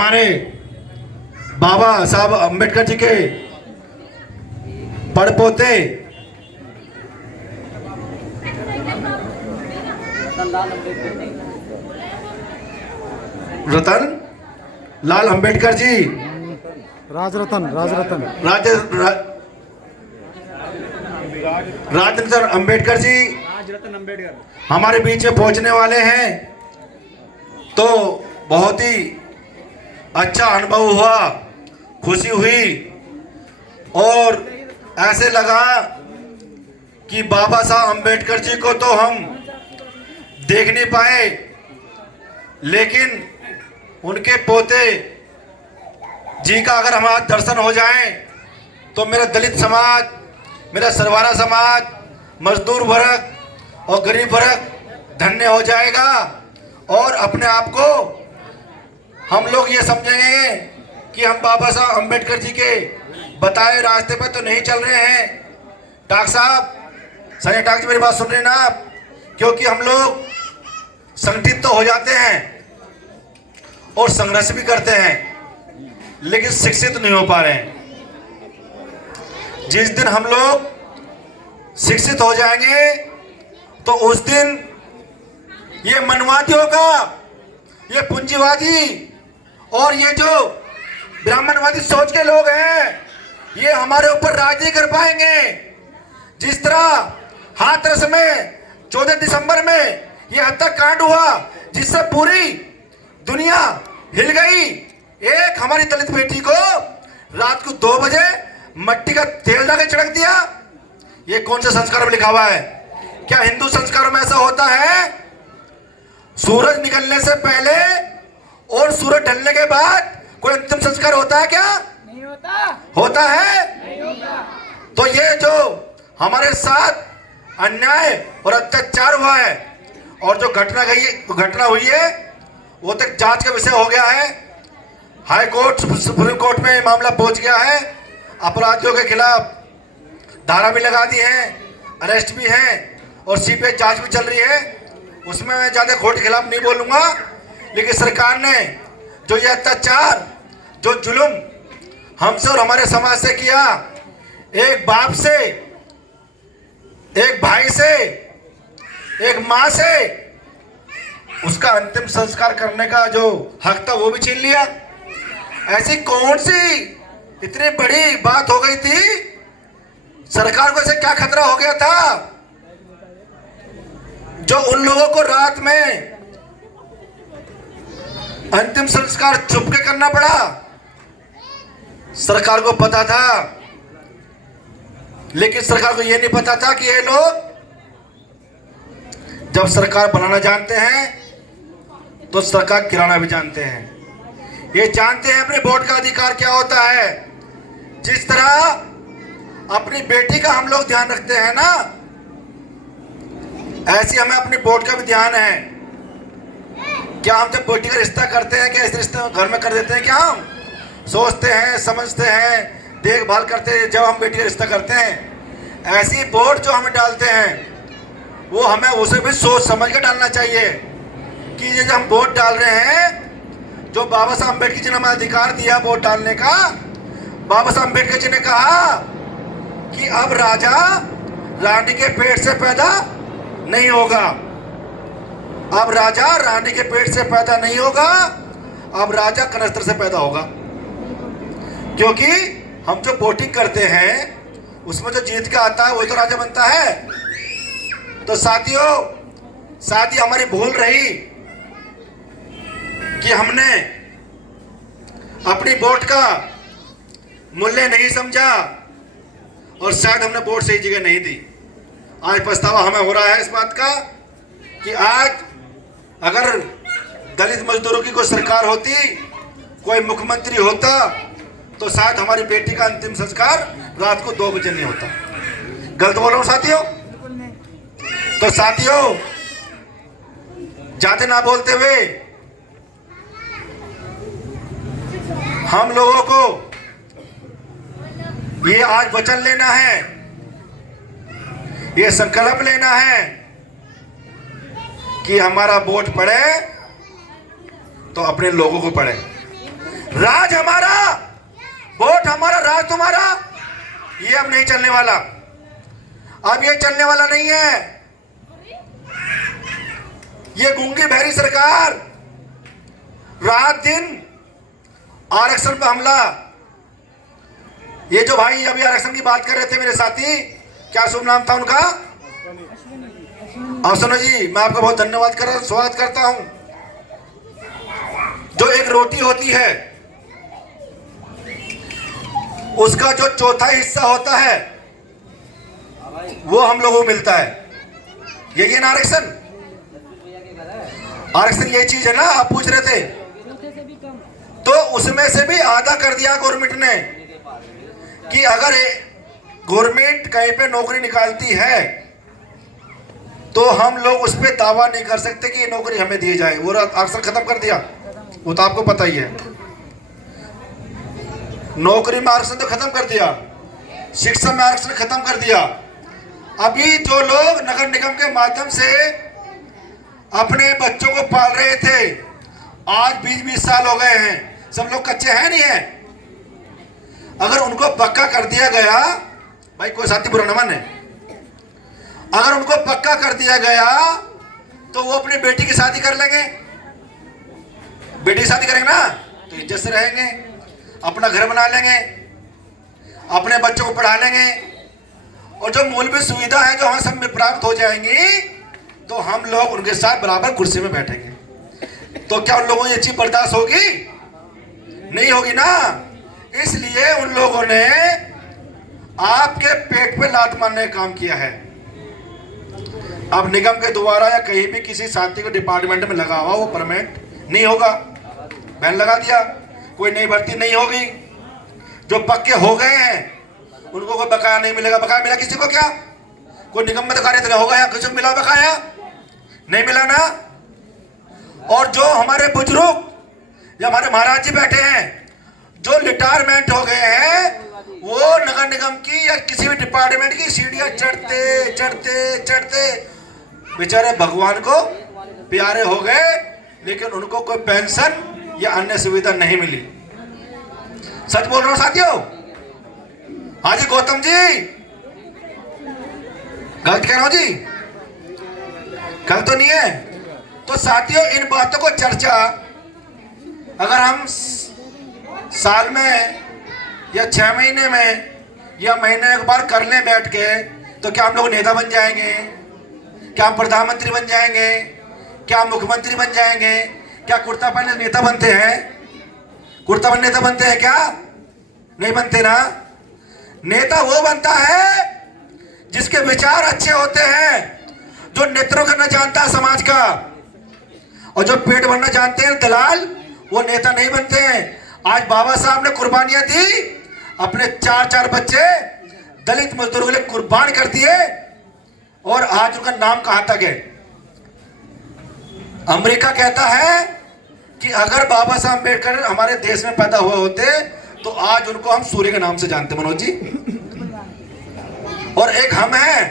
हमारे बाबा साहब अम्बेडकर जी के पड़पोते रतन लाल अम्बेडकर जी राजरतन अम्बेडकर जी हमारे बीच में पहुंचने वाले हैं। तो बहुत ही अच्छा अनुभव हुआ, खुशी हुई और ऐसे लगा कि बाबा साहब अम्बेडकर जी को तो हम देख नहीं पाए, लेकिन उनके पोते जी का अगर हमारा दर्शन हो जाए तो मेरा दलित समाज, मेरा सरवारा समाज, मजदूर वर्ग और गरीब वर्ग धन्य हो जाएगा और अपने आप को हम लोग ये समझेंगे कि हम बाबा साहब अम्बेडकर जी के बताए रास्ते पर तो नहीं चल रहे हैं। डॉक्टर साहब, संजय डॉक्टर जी मेरी बात सुन रहे हैं ना आप? क्योंकि हम लोग संगठित तो हो जाते हैं और संघर्ष भी करते हैं, लेकिन शिक्षित नहीं हो पा रहे हैं। जिस दिन हम लोग शिक्षित हो जाएंगे तो उस दिन ये मनवादियों का, ये पूंजीवादी और ये जो ब्राह्मणवादी सोच के लोग हैं, ये हमारे ऊपर राज नहीं कर पाएंगे। जिस तरह हाथरस में 14 दिसंबर में ये हत्याकांड हुआ जिससे पूरी दुनिया हिल गई, एक हमारी दलित बेटी को रात को 2 बजे मट्टी का तेल डाल के छिड़क दिया। ये कौन से संस्कार में लिखा हुआ है? क्या हिंदू संस्कारों में ऐसा होता है? सूरज निकलने से पहले और सूरज ढलने के बाद कोई अंतिम संस्कार होता है क्या? नहीं होता। होता है? नहीं होता। तो ये जो हमारे साथ अन्याय और अत्याचार हुआ है और जो घटना हुई है वो तक जांच का विषय हो गया है। हाई कोर्ट, सुप्रीम कोर्ट में मामला पहुंच गया है। अपराधियों के खिलाफ धारा भी लगा दी है, अरेस्ट भी है और सीबीआई जांच भी चल रही है। उसमें मैं ज्यादा कोर्ट के खिलाफ नहीं बोलूंगा, लेकिन सरकार ने जो ये अत्याचार, जो जुल्म हमसे और हमारे समाज से किया, एक बाप से, एक भाई से, एक माँ से, उसका अंतिम संस्कार करने का जो हक था वो भी छीन लिया। ऐसी कौन सी इतनी बड़ी बात हो गई थी? सरकार को ऐसे क्या खतरा हो गया था जो उन लोगों को रात में अंतिम संस्कार छुप के करना पड़ा? सरकार को पता था, लेकिन सरकार को यह नहीं पता था कि ये लोग जब सरकार बनाना जानते हैं तो सरकार गिराना भी जानते हैं। ये जानते हैं अपने वोट का अधिकार क्या होता है। जिस तरह अपनी बेटी का हम लोग ध्यान रखते हैं ना, ऐसे हमें अपने वोट का भी ध्यान है। क्या हम जब बेटी का रिश्ता करते हैं, क्या इस रिश्ते घर में कर देते हैं? क्या हम सोचते हैं, समझते हैं, देखभाल करते हैं जब हम बेटी का रिश्ता करते हैं? ऐसी वोट जो हमें डालते हैं वो हमें उसे भी सोच समझ के डालना चाहिए कि ये जो हम वोट डाल रहे हैं, जो बाबा साहब अम्बेडकर जी ने हमें अधिकार दिया वोट डालने का, बाबा साहब अम्बेडकर जी ने कहा कि अब राजा रानी के पेट से पैदा नहीं होगा। अब राजा रानी के पेट से पैदा नहीं होगा, अब राजा कनस्तर से पैदा होगा। क्योंकि हम जो वोटिंग करते हैं उसमें जो जीत के आता है वही तो राजा बनता है। तो साथियों, शायद ये हमारी भूल रही कि हमने अपनी वोट का मूल्य नहीं समझा और शायद हमने वोट सही जगह नहीं दी। आज पछतावा हमें हो रहा है इस बात का कि आज अगर दलित मजदूरों की कोई सरकार होती, कोई मुख्यमंत्री होता, तो शायद हमारी बेटी का अंतिम संस्कार रात को 2 बजे नहीं होता। गलत बोल रहा हूं साथियों? तो साथियों, ज्यादा ना बोलते हुए हम लोगों को ये आज वचन लेना है, ये संकल्प लेना है कि हमारा वोट पड़े तो अपने लोगों को पड़े। राज हमारा, वोट हमारा, राज तुम्हारा, ये अब नहीं चलने वाला। अब ये चलने वाला नहीं है। ये गूंगी बहरी सरकार रात दिन आरक्षण पर हमला। ये जो भाई अभी आरक्षण की बात कर रहे थे मेरे साथी, क्या शुभ नाम था उनका? अवसर जी, मैं आपका बहुत धन्यवाद स्वागत करता हूं। जो एक रोटी होती है उसका जो चौथा हिस्सा होता है वो हम लोगों को मिलता है। यही है ना आरक्षण? आरक्षण यही चीज है ना, आप पूछ रहे थे। तो उसमें से भी आधा कर दिया गवर्नमेंट ने कि अगर गवर्नमेंट कहीं पे नौकरी निकालती है तो हम लोग उस पर दावा नहीं कर सकते कि ये नौकरी हमें दी जाए। वो आरक्षण खत्म कर दिया, वो तो आपको पता ही है। नौकरी में आरक्षण तो खत्म कर दिया, शिक्षा में आरक्षण खत्म कर दिया। अभी जो लोग नगर निगम के माध्यम से अपने बच्चों को पाल रहे थे, आज 20-20 साल हो गए हैं, सब लोग कच्चे हैं नहीं है। अगर उनको पक्का कर दिया गया, भाई कोई साथी बुरा न माने, अगर उनको पक्का कर दिया गया तो वो अपनी बेटी की शादी कर लेंगे। बेटी की शादी करेंगे ना तो इज्जत से रहेंगे, अपना घर बना लेंगे, अपने बच्चों को पढ़ा लेंगे, और जो मूलभूत सुविधा है जो हमें सब में प्राप्त हो जाएंगी तो हम लोग उनके साथ बराबर कुर्सी में बैठेंगे। तो क्या उन लोगों को ये चीज बर्दाश्त होगी? नहीं होगी ना। इसलिए उन लोगों ने आपके पेट पे लात मारने का काम किया है। अब निगम के द्वारा या कहीं भी किसी साथी को डिपार्टमेंट में लगा हुआ वो परमानेंट नहीं होगा, बैन लगा दिया, कोई नई भर्ती नहीं होगी। जो पक्के हो गए हैं उनको कोई बकाया नहीं मिलेगा। बकाया मिला किसी को क्या? कोई निगम में अधिकारी तो होगा या किसी को मिला बकाया? नहीं मिला ना। और जो हमारे बुजुर्ग या हमारे महाराज जी बैठे हैं जो रिटायरमेंट हो गए हैं, वो नगर निगम की या किसी भी डिपार्टमेंट की सीढ़ियां चढ़ते चढ़ते चढ़ते बेचारे भगवान को प्यारे हो गए, लेकिन उनको कोई पेंशन या अन्य सुविधा नहीं मिली। सच बोल रहा हूं साथियों? हाँ जी गौतम जी, गलत कह रहा हूं जी? गलत तो नहीं है। तो साथियों, इन बातों को चर्चा अगर हम साल में या 6 महीने में या महीने एक बार कर लें बैठ के, तो क्या हम लोग नेता बन जाएंगे? क्या हम प्रधानमंत्री बन जाएंगे? क्या हम मुख्यमंत्री बन जाएंगे? क्या कुर्ता पहने नेता बनते हैं? कुर्ता पहने नेता बनते हैं क्या? नहीं बनते ना। नेता वो बनता है जिसके विचार अच्छे होते हैं, जो नेतृत्व करना जानता है समाज का, और जो पेट भरना जानते हैं दलाल, वो नेता नहीं बनते हैं। आज बाबा साहब ने कुर्बानियां दी, अपने 4-4 बच्चे दलित मजदूरों के लिए कुर्बान कर दिए, और आज उनका नाम कहां तक है? अमेरिका कहता है कि अगर बाबा साहब अम्बेडकर हमारे देश में पैदा हुए होते तो आज उनको हम सूर्य के नाम से जानते। मनोज जी, और एक हम हैं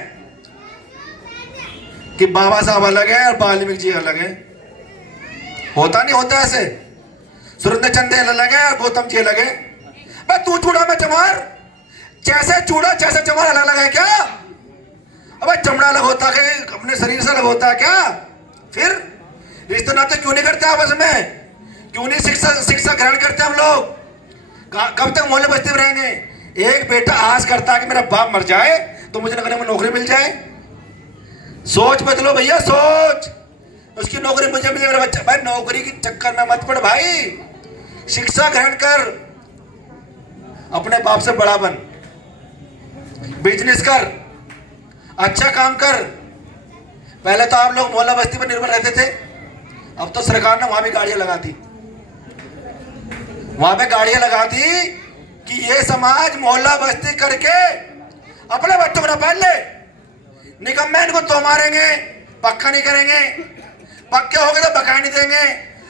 कि बाबा साहब अलग है और वाल्मीकि जी अलग है। होता नहीं होता ऐसे। सुरेंद्र चंद्र अलग है और गौतम जी अलग है। भाई तू चूड़ा में चमार, जैसे चूड़ा जैसे चमार अलग अलग है क्या? अब चमड़ा अलग होता है, अपने शरीर से अलग होता है क्या? फिर रिश्ते नाते क्यों नहीं करते आपस में? क्यों नहीं शिक्षा ग्रहण करते हम लोग? कब तक मोहल्ले बस्ती में रहेंगे? एक बेटा आस करता है कि मेरा बाप मर जाए तो मुझे नगर में नौकरी मिल जाए। सोच बदलो भैया, सोच। उसकी नौकरी मुझे मिले, मेरा बच्चा। भाई नौकरी के चक्कर में मत पड़ भाई, शिक्षा ग्रहण कर, अपने बाप से बड़ा बन, बिजनेस कर, अच्छा काम कर। पहले तो आप लोग मोहल्ला बस्ती पर निर्भर रहते थे, अब तो सरकार ने वहां भी गाड़ियां लगा दी, वहां पे गाड़ियां लगा दी कि ये समाज मोहल्ला बस्ती करके अपने बच्चों को ना पाल ले। निगम में इनको तो मारेंगे, पक्का नहीं करेंगे, पक्के हो गए तो बकाया नहीं देंगे।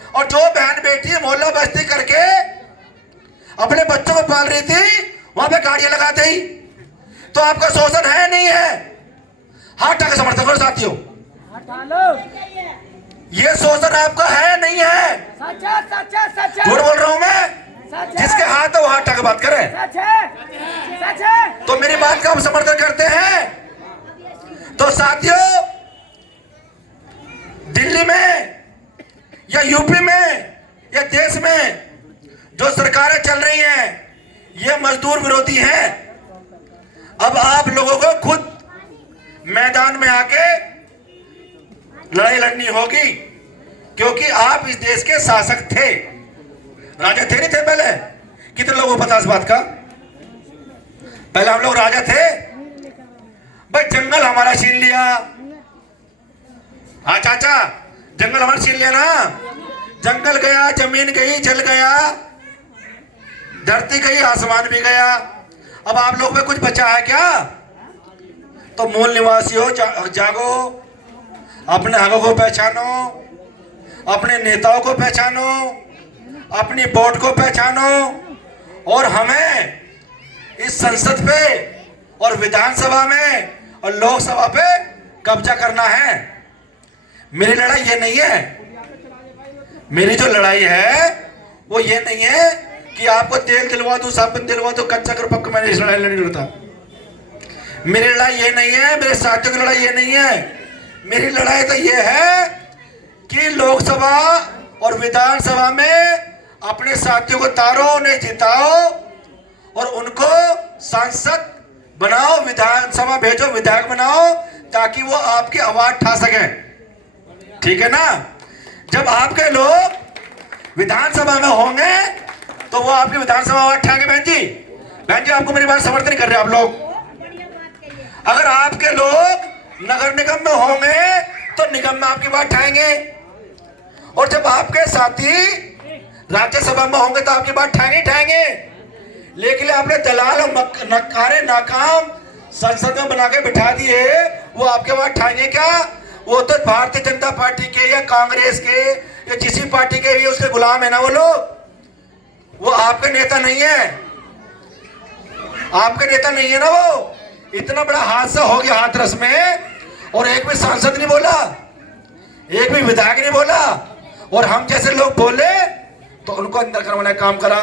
और जो बहन बेटी मोहल्ला बस्ती करके अपने बच्चों को पाल रही थी, वहां पे गाड़ियां लगा दी। तो आपका शोषण है नहीं है? हाथ उठा के समर्थन करो साथियों, ये शोषण आपका है नहीं है? सच्चा सच्चा सच्चा झूठ बोल रहा हूं मैं? जिसके हाथ है वो हाथ उठा बात करे। तो मेरी बात का हम समर्थन करते हैं। तो साथियों, दिल्ली में या यूपी में या देश में जो सरकारें चल रही हैं ये मजदूर विरोधी हैं। अब आप लोगों को खुद मैदान में आके लड़ाई लड़नी होगी, क्योंकि आप इस देश के शासक थे। राजा थे नहीं थे पहले? कितने लोगों को पता इस बात का? पहले हम लोग राजा थे भाई। जंगल हमारा छीन लिया। हाँ चाचा, जंगल हमारा छीन लिया ना। जंगल गया, जमीन गई, जल गया, धरती गई, आसमान भी गया। अब आप लोग में कुछ बचा है क्या? तो मूल निवासियों, जागो, अपने हकों को पहचानो, अपने नेताओं को पहचानो, अपनी वोट को पहचानो और हमें इस संसद पे और विधानसभा में और लोकसभा पे कब्जा करना है। मेरी लड़ाई ये नहीं है। मेरी जो लड़ाई है वो ये नहीं है कि आपको तेल दिलवा दूं, साबुन दिलवा दूं, कच्चा कर पक्का। मैंने इस लड़ाई नहीं लड़ता। मेरी लड़ाई ये नहीं है, मेरे साथियों की लड़ाई ये नहीं है। मेरी लड़ाई तो ये है कि लोकसभा और विधानसभा में अपने साथियों को तारो, उन्हें जिताओ और उनको सांसद बनाओ, विधानसभा भेजो, विधायक बनाओ, ताकि वो आपकी आवाज उठा सके। ठीक है ना? जब आपके लोग विधानसभा में होंगे तो वो आपकी विधानसभा आवाज उठाएंगे। बहन जी, बहन जी, आपको मेरी बात समर्थन नहीं कर रहे आप लोग। अगर आपके लोग नगर निगम में होंगे तो निगम में आपकी बात उठाएंगे, और जब आपके साथी राज्यसभा में होंगे तो आपकी बात उठाएंगे। लेकिन आपने दलाल और नकारे नाकाम संसद में बना के बिठा दिए, वो आपके बात उठाएंगे क्या? वो तो भारतीय जनता पार्टी के या कांग्रेस के या किसी पार्टी के भी उसके गुलाम है ना वो लोग। वो आपके नेता नहीं है, आपके नेता नहीं है ना वो। इतना बड़ा हादसा हो गया हाथरस में और एक भी सांसद नहीं बोला, एक भी विधायक नहीं बोला, और हम जैसे लोग बोले तो उनको अंदर करवाने का काम करा,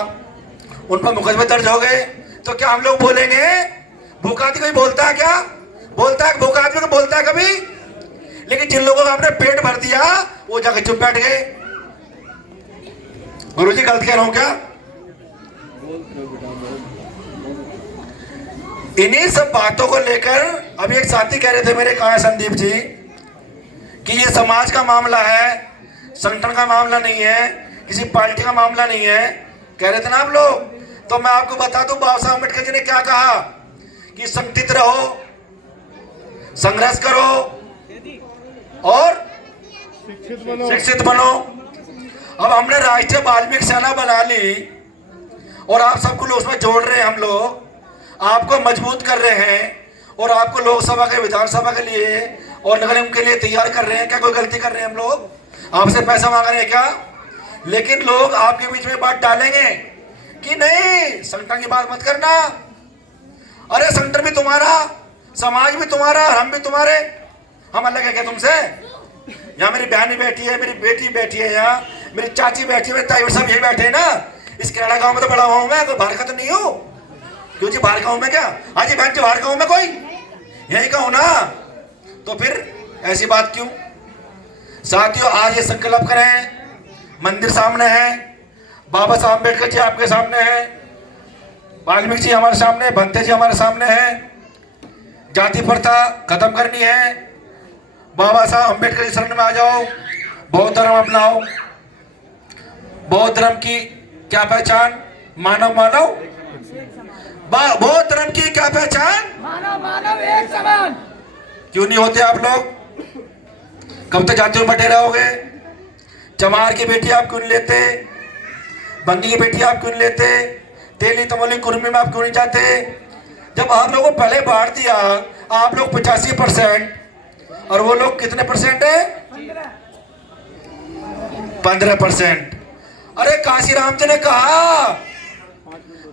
उन पर मुकदमे दर्ज हो गए। तो क्या हम लोग बोलेंगे? भूखा आदमी कोई बोलता है क्या? बोलता है? भूखा आदमी को बोलता है कभी? लेकिन जिन लोगों का आपने पेट भर दिया वो जाकर चुप बैठ गए। गुरुजी गलत कह रहा हूं क्या? इन्हीं सब बातों को लेकर अभी एक साथी कह रहे थे मेरे, कहाँ है संदीप जी, कि ये समाज का मामला है, संगठन का मामला नहीं है, किसी पार्टी का मामला नहीं है, कह रहे थे ना आप लोग। तो मैं आपको बता दूं बाबा साहब अम्बेडकर जी ने क्या कहा कि संगठित रहो, संघर्ष करो और शिक्षित बनो। अब हमने राष्ट्रीय वाल्मीकि सेना बना ली और आप सबको लोग उसमें जोड़ रहे हैं, हम लोग आपको मजबूत कर रहे हैं और आपको लोकसभा के विधानसभा के लिए और नगर निगम के लिए तैयार कर रहे हैं। क्या कोई गलती कर रहे हैं हम लोग? आपसे पैसा मांग रहे हैं क्या? लेकिन लोग आपके बीच में बात डालेंगे कि नहीं, संगठन की बात मत करना। अरे संगठन भी तुम्हारा, समाज भी तुम्हारा, हम भी तुम्हारे, हम अलग है क्या तुमसे? यहाँ मेरी बहनी बैठी है, मेरी बेटी बैठी है, यहाँ मेरी चाची बैठी है, मेरे ताई सब यही बैठे हैं ना। इस केरला गांव में तो बड़ा हुआ हूँ मैं, कोई बाहर का तो नहीं हूँ। क्यों जी, बाहर का हूँ मैं क्या? हाँ जी बहन जी, बाहर का हूँ मैं कोई? यही का हूँ ना। तो फिर ऐसी बात क्यों? साथियों, आज ये संकल्प करें, मंदिर सामने है, बाबा साहब अम्बेडकर जी आपके सामने है, वाल्मीकि जी हमारे सामने, भंते जी हमारे सामने है। जाति प्रथा खत्म करनी है, बाबा साहब अम्बेडकर जी शरण में आ जाओ, बौद्ध धर्म अपनाओ। बौद्ध धर्म की क्या पहचान? मानव मानव। बौद्ध धर्म की क्या पहचान? मानव मानव एक समान। क्यों नहीं होते आप लोग? कब तक जातियों में बटे रहोगे? चमार की बेटी आप क्यों नहीं लेते? बंगी की बेटी आप क्यों नहीं लेते? तेली तमोली कुर्मी में आप क्यों नहीं जाते? जब आप लोगों को पहले बांट दिया, आप लोग 85% और वो लोग कितने परसेंट है? 15%। अरे काशीराम जी ने कहा,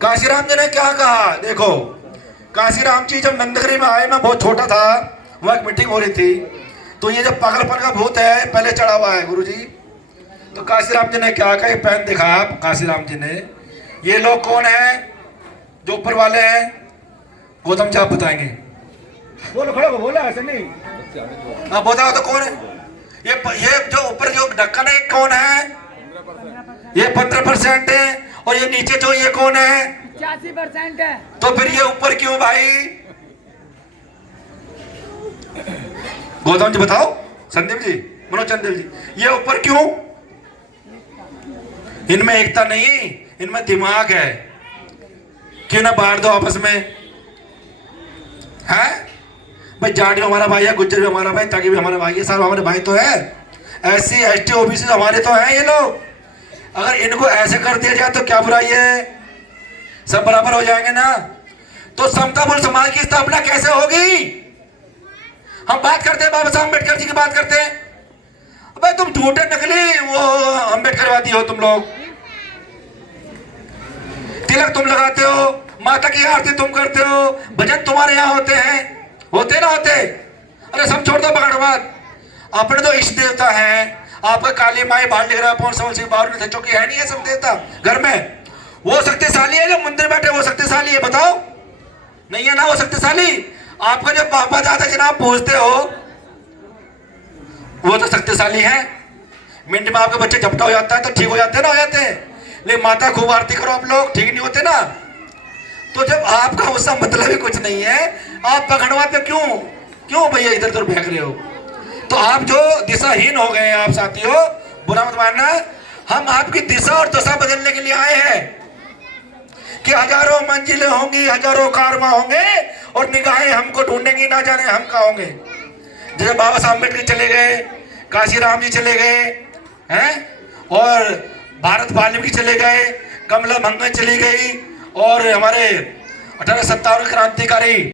काशीराम जी ने क्या कहा? देखो, काशीराम जी जब नंदगिरी में आए, मैं बहुत छोटा था, वह एक मीटिंग हो रही थी, तो ये जब पागलपन का भूत है पहले चढ़ा हुआ है गुरुजी। तो काशीराम जी ने क्या कहा? पेन दिखाया काशीराम जी ने, ये लोग कौन है जो ऊपर वाले हैं? गौतम जी आप बताएंगे। बोलो, खड़े हो, बोलो, ऐसे नहीं। हाँ बताओ तो कौन है ये जो ऊपर जो ढक्कन है कौन है? ये 15% है। और ये नीचे जो ये कौन है? 85% है। तो फिर ये ऊपर क्यों भाई? गौतम जी बताओ, संदीप जी, मनोज चंदेल जी, ये ऊपर क्यों? इनमें एकता नहीं, इनमें दिमाग है। क्यों ना बांट दो आपस में? है भाई, जाट भी हमारा भाई है, गुज्जर भी हमारा भाई, ताकि भी हमारा भाई है, सारे हमारे भाई तो है। SC ST OBC हमारे तो हैं ये लोग। अगर इनको ऐसे कर दिया जाए तो क्या बुराई है? सब बराबर हो जाएंगे ना। तो समतापूर्ण समाज की स्थापना कैसे होगी? हम बात करते हैं बाबा साहब अम्बेडकर जी की बात करते हैं। भाई तुम झूठे नकली वो अम्बेडकरवादी हो तुम लोग। तिलक तुम लगाते हो, माता की आरती तुम करते हो, भजन तुम्हारे यहाँ होते हैं, होते ना होते? अरे सब छोड़ दो भगवान, अपने तो इष्ट देवता है। आपका काली माई बाल लिख रहा है, पौन समझ बाहर थे, चौकी है नहीं है सब देवता घर में। वो शक्तिशाली है जो मंदिर बैठे, वो शक्तिशाली है? बताओ, नहीं है ना वो शक्तिशाली? आपका जो बाबा दादा जनाब पूछते हो वो तो शक्तिशाली है। मिनट में आपके बच्चे झपटा हो जाता है तो ठीक हो जाते हैं ना, हो जाते हैं। लेकिन माता खूब आरती करो आप लोग, ठीक नहीं होते ना। तो जब आपका उसका मतलब ही कुछ नहीं है, आप पखंडवाद पे क्यों भैया इधर उधर फेंक रहे हो? तो आप जो दिशाहीन हो गए हैं आप साथियों, बुरा मत मानना। हम आपकी दिशा और दशा बदलने के लिए आए हैं कि हजारों मंजिलें होंगी, हजारों कारवां होंगे और निगाहें हमको ढूंढेंगी, ना जाने हम कहाँ होंगे। जैसे बाबा साहब अम्बेडकर चले गए, काशी राम जी चले गए हैं, और भारत वाल्मीकि चले गए, कमला मंगल चली गई, और हमारे 1857 क्रांतिकारी